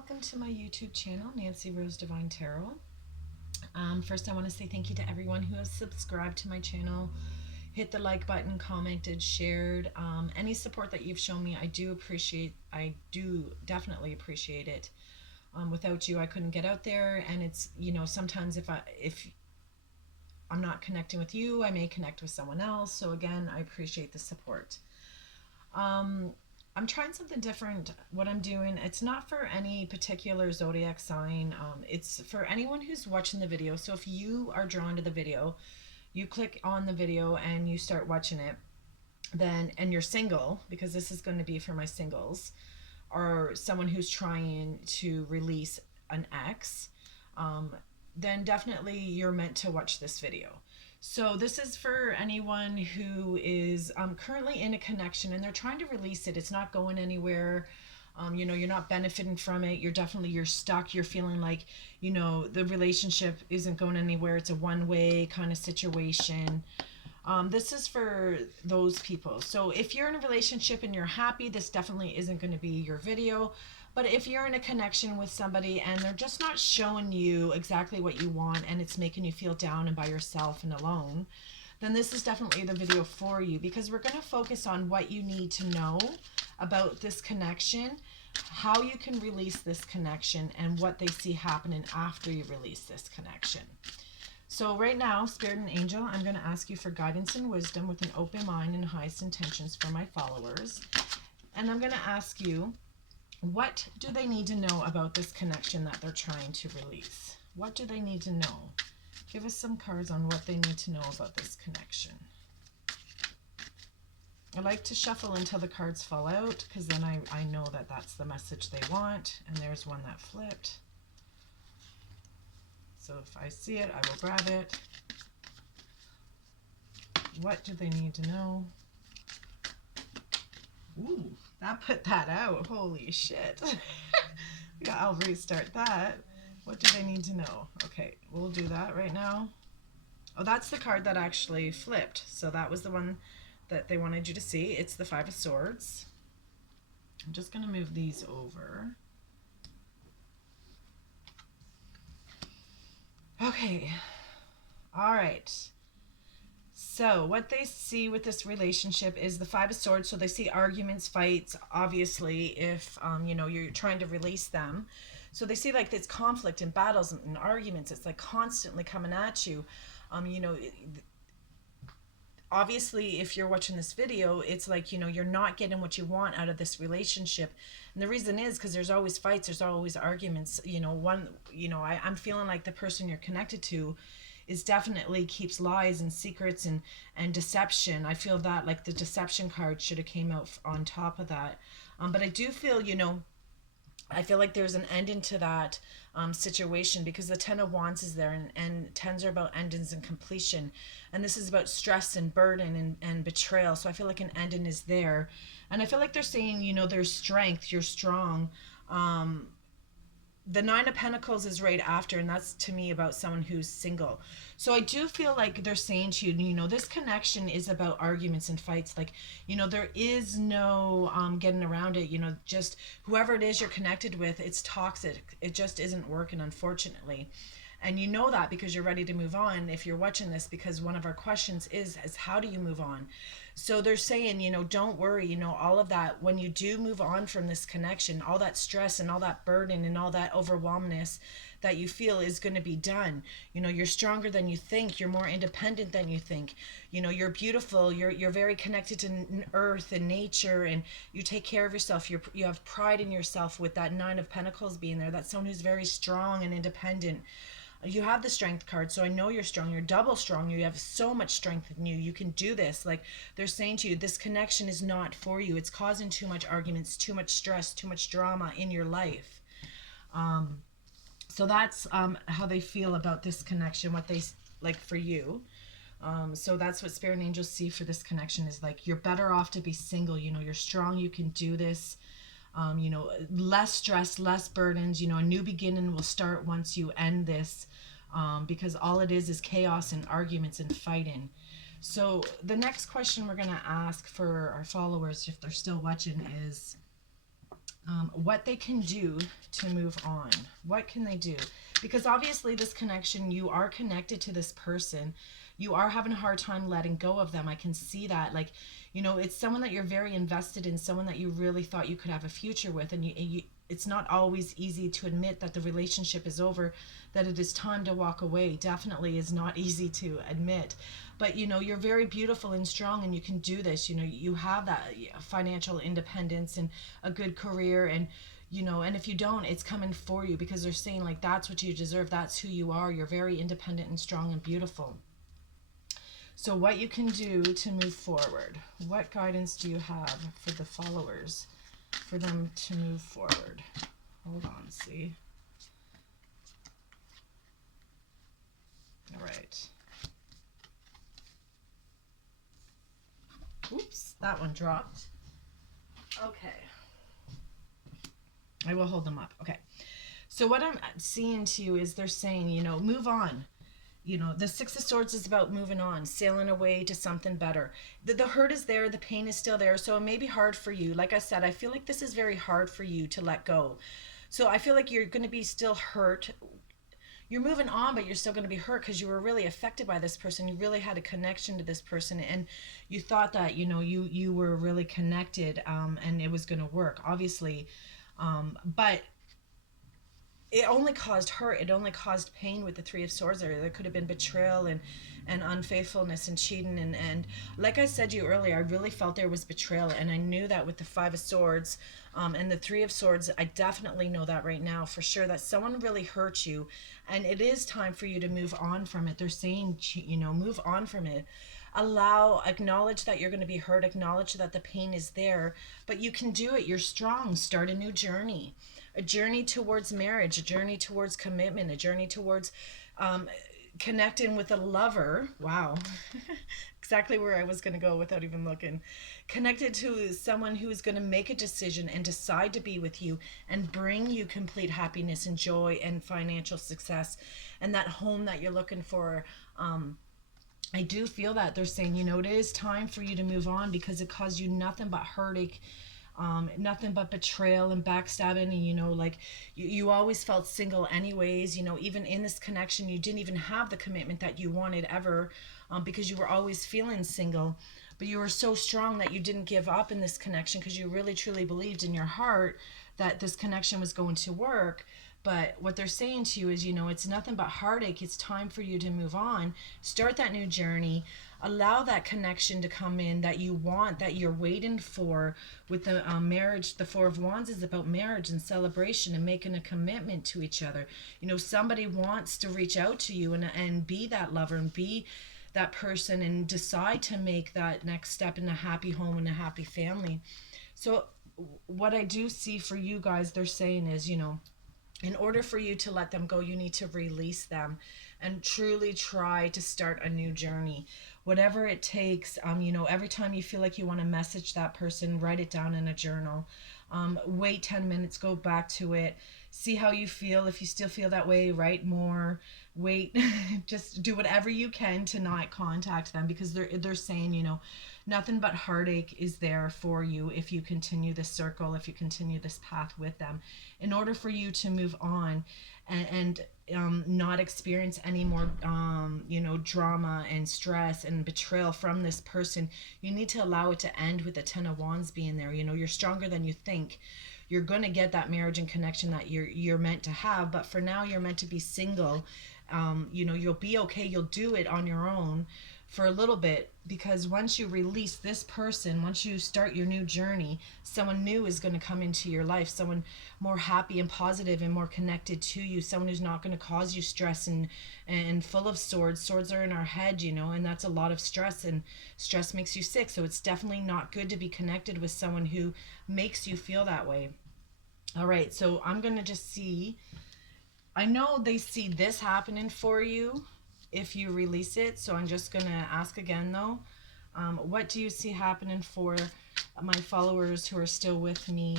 welcome to my YouTube channel, Nancy Rose Divine Tarot. First, I want to say thank you to everyone who has subscribed to my channel, hit the like button, commented, shared. Any support that you've shown me, I do appreciate. I do definitely appreciate it. Without you, I couldn't get out there, and it's, sometimes if I'm not connecting with you, I may connect with someone else. So again, I appreciate the support. I'm trying something different. What I'm doing, it's not for any particular zodiac sign. It's for anyone who's watching the video. So if you are drawn to the video, you click on the video and you start watching it, and you're single, because this is going to be for my singles, or someone who's trying to release an ex, then definitely you're meant to watch this video. So this is for anyone who is currently in a connection and they're trying to release it. It's not going anywhere. You're not benefiting from it. You're stuck. You're feeling like, the relationship isn't going anywhere. It's a one-way kind of situation. This is for those people. So if you're in a relationship and you're happy, this definitely isn't going to be your video. But if you're in a connection with somebody and they're just not showing you exactly what you want, and it's making you feel down and by yourself and alone, then this is definitely the video for you, because we're going to focus on what you need to know about this connection, how you can release this connection, and what they see happening after you release this connection. So right now, Spirit and Angel, I'm going to ask you for guidance and wisdom with an open mind and highest intentions for my followers. And I'm going to ask you, what do they need to know about this connection that they're trying to release? What do they need to know? Give us some cards on what they need to know about this connection. I like to shuffle until the cards fall out, because then I know that that's the message they want. And there's one that flipped. So if I see it, I will grab it. What do they need to know? Ooh, that put that out. Holy shit. Yeah, I'll restart that. What do they need to know? Okay, we'll do that right now. Oh, that's the card that actually flipped. So that was the one that they wanted you to see. It's the Five of Swords. I'm just going to move these over. Okay. All right. So what they see with this relationship is the Five of Swords. So they see arguments, fights, obviously, if, you're trying to release them. So they see like this conflict and battles and arguments. It's like constantly coming at you. Obviously, if you're watching this video, it's like, you're not getting what you want out of this relationship. And the reason is because there's always fights, there's always arguments. I'm feeling like the person you're connected to is definitely keeps lies and secrets and deception. I feel that like the deception card should have came out on top of that. But I do feel, I feel like there's an ending to that situation, because the Ten of Wands is there, and tens are about endings and completion. And this is about stress and burden and betrayal. So I feel like an ending is there. And I feel like they're saying, there's strength, you're strong. The Nine of Pentacles is right after, and that's to me about someone who's single. So I do feel like they're saying to you, this connection is about arguments and fights. Like, there is no getting around it. Just whoever it is you're connected with, it's toxic. It just isn't working, unfortunately. And you know that because you're ready to move on if you're watching this, because one of our questions is how do you move on? So they're saying, don't worry, all of that, when you do move on from this connection, all that stress and all that burden and all that overwhelmness that you feel is going to be done. You're stronger than you think. You're more independent than you think. You're beautiful. You're very connected to earth and nature, and you take care of yourself. You have pride in yourself with that Nine of Pentacles being there. That's someone who's very strong and independent. You have the Strength card, so I know you're strong. You're double strong. You have so much strength in you. You can do this. Like, they're saying to you, this connection is not for you. It's causing too much arguments, too much stress, too much drama in your life. So that's how they feel about this connection, what they like for you. So that's what Spirit and Angels see for this connection, is like, you're better off to be single. You're strong. You can do this. Less stress, less burdens. A new beginning will start once you end this, because all it is chaos and arguments and fighting. So the next question we're going to ask for our followers, if they're still watching, is what they can do to move on. What can they do? Because obviously this connection, you are connected to this person. You are having a hard time letting go of them. I can see that. Like, you know, it's someone that you're very invested in, someone that you really thought you could have a future with. And it's not always easy to admit that the relationship is over, that it is time to walk away. Definitely is not easy to admit. But, you know, you're very beautiful and strong and you can do this. You know, you have that financial independence and a good career, and you know, and if you don't, it's coming for you, because they're saying like that's what you deserve, that's who you are, you're very independent and strong and beautiful. So what you can do to move forward, what guidance do you have for the followers for them to move forward? Hold on, see. All right. Oops, that one dropped. Okay. I will hold them up. Okay. So what I'm seeing to you is they're saying, you know, move on. You know, the Six of Swords is about moving on, sailing away to something better. The hurt is there, the pain is still there, so it may be hard for you. Like I said, I feel like this is very hard for you to let go. So I feel like you're going to be still hurt. You're moving on, but you're still going to be hurt because you were really affected by this person. You really had a connection to this person, and you thought that, you know, you were really connected, and it was going to work, obviously. But it only caused hurt. It only caused pain with the Three of Swords there. There could have been betrayal and unfaithfulness and cheating. And like I said to you earlier, I really felt there was betrayal. And I knew that with the Five of Swords and the Three of Swords, I definitely know that right now for sure, that someone really hurt you. And it is time for you to move on from it. They're saying, you know, move on from it. Acknowledge that you're going to be hurt. Acknowledge that the pain is there. But you can do it. You're strong. Start a new journey. A journey towards marriage, a journey towards commitment, a journey towards connecting with a lover. Wow. Exactly where I was going to go without even looking. Connected to someone who is going to make a decision and decide to be with you and bring you complete happiness and joy and financial success and that home that you're looking for. I do feel that they're saying, you know, it is time for you to move on because it caused you nothing but heartache, nothing but betrayal and backstabbing. And, you know, like you always felt single anyways. You know, even in this connection, you didn't even have the commitment that you wanted ever, because you were always feeling single. But you were so strong that you didn't give up in this connection because you really truly believed in your heart that this connection was going to work. But what they're saying to you is, you know, it's nothing but heartache. It's time for you to move on, start that new journey, allow that connection to come in that you want, that you're waiting for. With the marriage, the Four of Wands is about marriage and celebration and making a commitment to each other. You know, somebody wants to reach out to you and be that lover and be that person and decide to make that next step in a happy home and a happy family. So what I do see for you guys, they're saying is, you know, in order for you to let them go, you need to release them and truly try to start a new journey. Whatever it takes, you know, every time you feel like you want to message that person, write it down in a journal. Wait 10 minutes, go back to it, see how you feel. If you still feel that way, write more. Wait, just do whatever you can to not contact them, because they're saying, you know, nothing but heartache is there for you if you continue this circle, if you continue this path with them. In order for you to move on and not experience any more, you know, drama and stress and betrayal from this person, you need to allow it to end with the Ten of Wands being there. You know, you're stronger than you think. You're going to get that marriage and connection that you're meant to have, but for now you're meant to be single. You know, you'll be okay. You'll do it on your own for a little bit, because once you release this person, once you start your new journey, someone new is going to come into your life, someone more happy and positive and more connected to you, someone who's not going to cause you stress and full of swords. Swords are in our head, you know, and that's a lot of stress, and stress makes you sick. So it's definitely not good to be connected with someone who makes you feel that way. All right, so I'm going to just see, I know they see this happening for you if you release it. So I'm just going to ask again though, what do you see happening for my followers who are still with me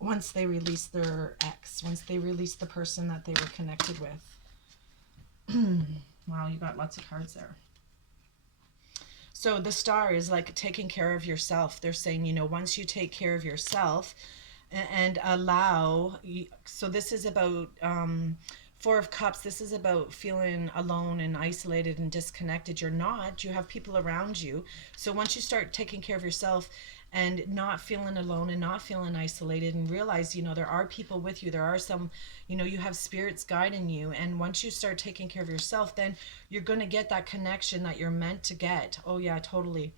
once they release their ex, once they release the person that they were connected with? Wow, you got lots of cards there. So the Star is like taking care of yourself. They're saying, you know, once you take care of yourself, and allow. So this is about Four of Cups. This is about feeling alone and isolated and disconnected. You're not. You have people around you. So once you start taking care of yourself and not feeling alone and not feeling isolated, and realize, there are people with you, there are some, you have spirits guiding you. And once you start taking care of yourself, then you're going to get that connection that you're meant to get. Oh yeah, totally.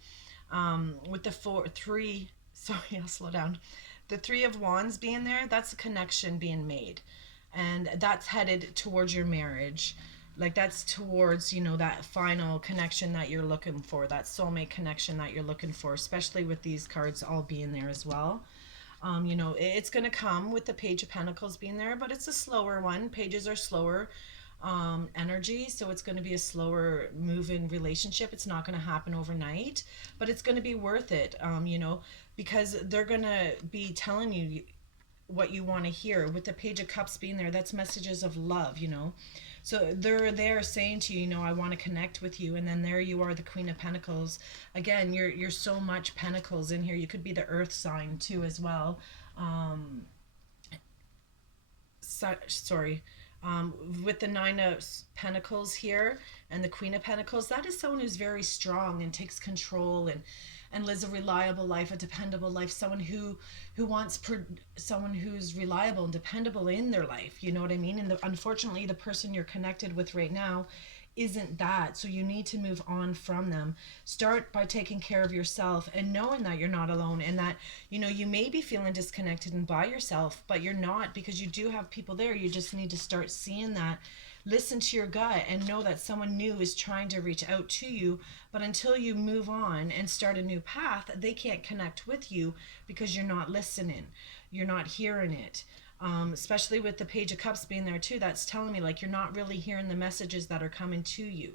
With the three, sorry, I'll slow down. The Three of Wands being there, that's a connection being made. And that's headed towards your marriage. Like that's towards, that final connection that you're looking for, that soulmate connection that you're looking for, especially with these cards all being there as well. It's going to come with the Page of Pentacles being there, but it's a slower one. Pages are slower energy, so it's going to be a slower moving relationship. It's not going to happen overnight, but it's going to be worth it, because they're going to be telling you what you want to hear. With the Page of Cups being there, that's messages of love, so they're there saying to you, I want to connect with you. And then there you are, the Queen of Pentacles. Again, you're so much Pentacles in here. You could be the Earth sign too as well. Sorry. With the Nine of Pentacles here and the Queen of Pentacles, that is someone who's very strong and takes control and lives a reliable life, a dependable life. Someone who wants someone who's reliable and dependable in their life. You know what I mean? And unfortunately, the person you're connected with right now isn't that. So you need to move on from them. Start by taking care of yourself and knowing that you're not alone, and that you may be feeling disconnected and by yourself, but you're not, because you do have people there. You just need to start seeing that. Listen to your gut and know that someone new is trying to reach out to you, but until you move on and start a new path, they can't connect with you because you're not listening, you're not hearing it. Especially with the Page of Cups being there too, that's telling me like you're not really hearing the messages that are coming to you.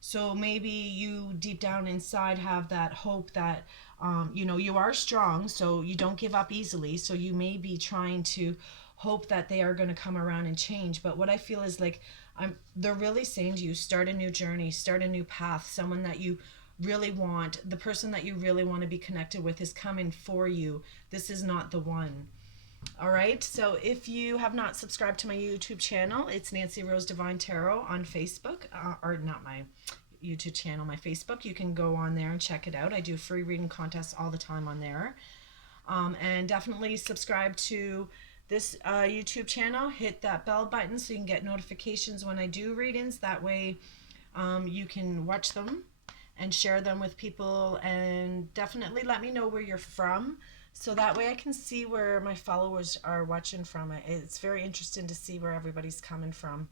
So maybe you deep down inside have that hope that you are strong, so you don't give up easily. So you may be trying to hope that they are going to come around and change. But what I feel is like they're really saying to you, start a new journey, start a new path. Someone that you really want, the person that you really want to be connected with, is coming for you. This is not the one. All right, so if you have not subscribed to my YouTube channel, it's Nancy Rose Divine Tarot on Facebook, or not my YouTube channel, my Facebook. You can go on there and check it out. I do free reading contests all the time on there. And definitely subscribe to this YouTube channel. Hit that bell button so you can get notifications when I do readings. That way you can watch them and share them with people. And definitely let me know where you're from, so that way I can see where my followers are watching from. It's very interesting to see where everybody's coming from.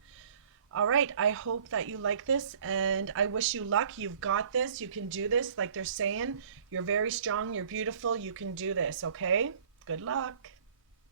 All right, I hope that you like this, and I wish you luck. You've got this. You can do this. Like they're saying, you're very strong, you're beautiful, you can do this, okay? Good luck.